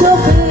your.